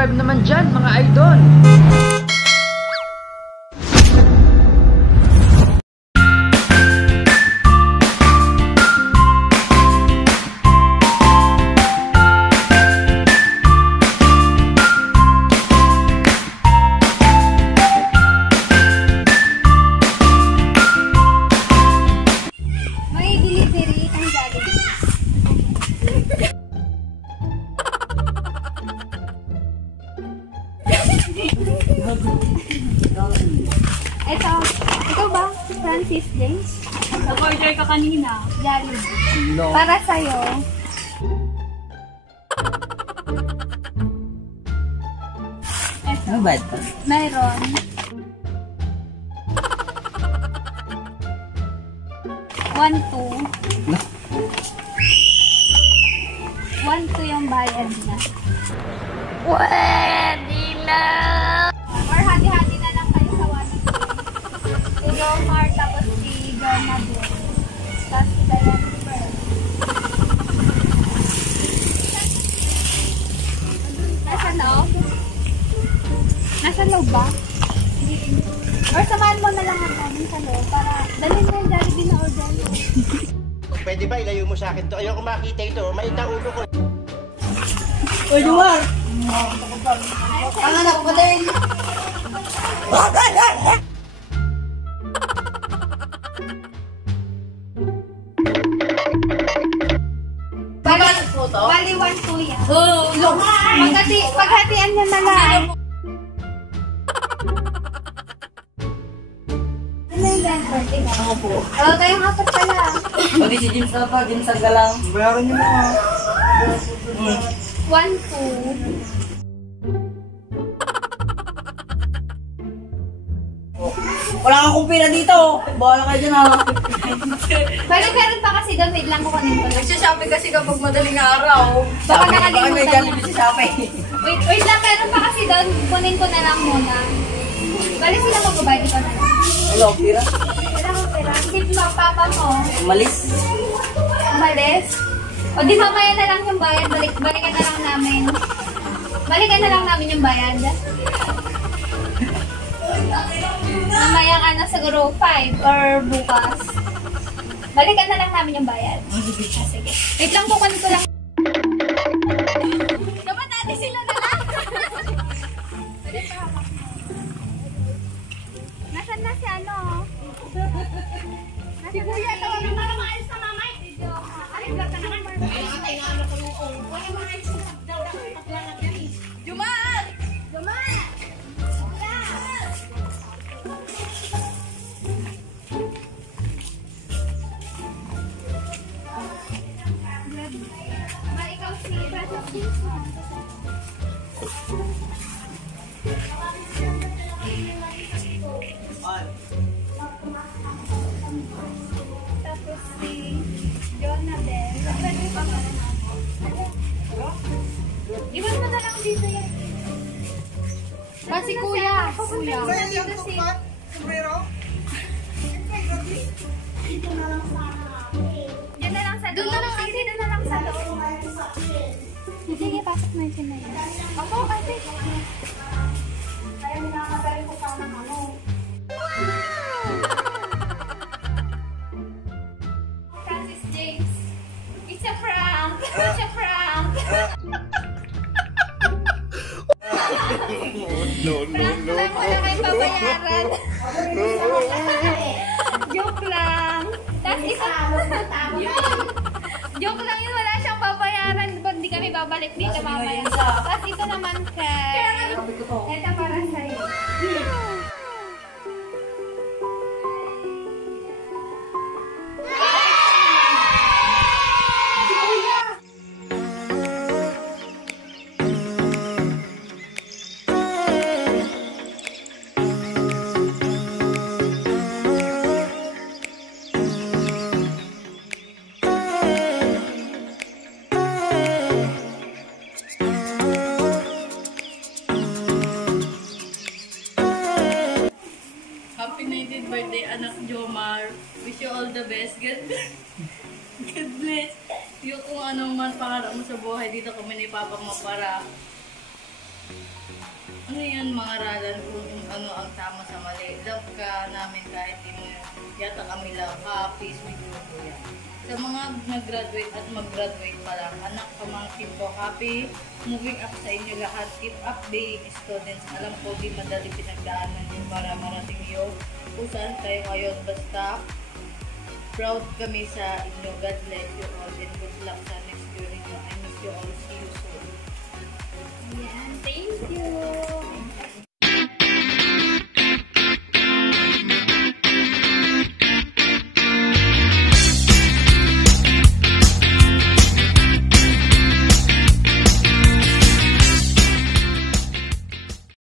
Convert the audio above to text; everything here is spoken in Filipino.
subscribe naman dyan, mga idol. Ikaw ba? Francis James? Nag-order ka kanina. Jollibee. No. Para sa'yo. Ano ba ito? Mayroon. One, two. No. 1, 2 yung bayad na. Pwede na! Or hati-hati na lang kayo sa 1. Si Jomar, tapos si Jonathan. Tapos si Diane first. Nasa loob? Nasa loob ba? Or samahan mo na lang ang namin sa loob para dalhin mo yung Jollibee na order. Pwede ba ilayo mo sa akin to? Ayoko makita ito. Maita ulo ko. Uy, Jomar! Tangan ako pa din! Bali 1, 2 yan. Paghatian nyo na lang. Ano yung ganyan? Ako po. Oo, kayong apat pala. Pwede si James na pa, James ang galang. Bayaran nyo na. 1, 2. Wala kang kumpira dito. Bahala kayo dyan ha. Bakit meron pa kasi doon? Wait lang ko kanina. Nagsha-shopping kasi kapag madaling araw. Baka Baka nakalimutan may mo. Jollibee sa shopping. Wait lang, meron pa kasi doon. Kunin ko na lang muna. Bali sila magbabayad ko na lang. Wala akong pira. Wala ko pera. Hindi mapapa mo. Malis. Umalis. O di mamaya na lang yung bayad. Balikan na lang namin. Balikan na lang namin yung bayad. Mamaya ano siguro 5 or bukas. Balikan na lang namin yung bayad. Sige. Wait lang, kukunin ko lang. Dapat natin sila na lang. Nasaan na si ano? Si Kuya, tawagin para maalis na mamay. Ay, gata naman. Ay, ano ko yung wala mga ayos na daw paglangat yan eh. Jumar! Jumar! Tapos si Jonathan. Iwan mo na lang dito yan. Si Kuya. Kuya. Dito si... Diyan na lang sa loob. Doon na lang. Sige, doon na lang sa loob. Sige, pasok na yung sinayin. Ako, ate. Kaya minakagaling ko pa ng ano. Francis James. It's a prank. It's a prank. Prank lang, wala kayong babayaran. Joke lang. Tapos isa. Joke lang yun, wala siyang babayaran. Hindi kami babalik dito mamaya. Tapos ito naman kay... Ito para sa'yo. Birthday anak Jomar. Wish you all the best. God bless. Yung kung ano man pangarap mo sa buhay, dito kami ni Papa mo para ano yan, mga aralan kung ano ang tama sa mali. Love ka namin kahit di mo yata kami love. Happy, sweet mo po yan. Sa mga nag-graduate at mag-graduate pa lang, anak, pamangkin ko, happy moving up sa inyo lahat. Keep up being students. Alam ko, di madali pinagdaanan nyo para marating yun. Kung saan kayo ngayon, basta proud kami sa inyo. God bless you all and good luck sa next journey nyo. I miss you all. See you soon. Ayan, thank you.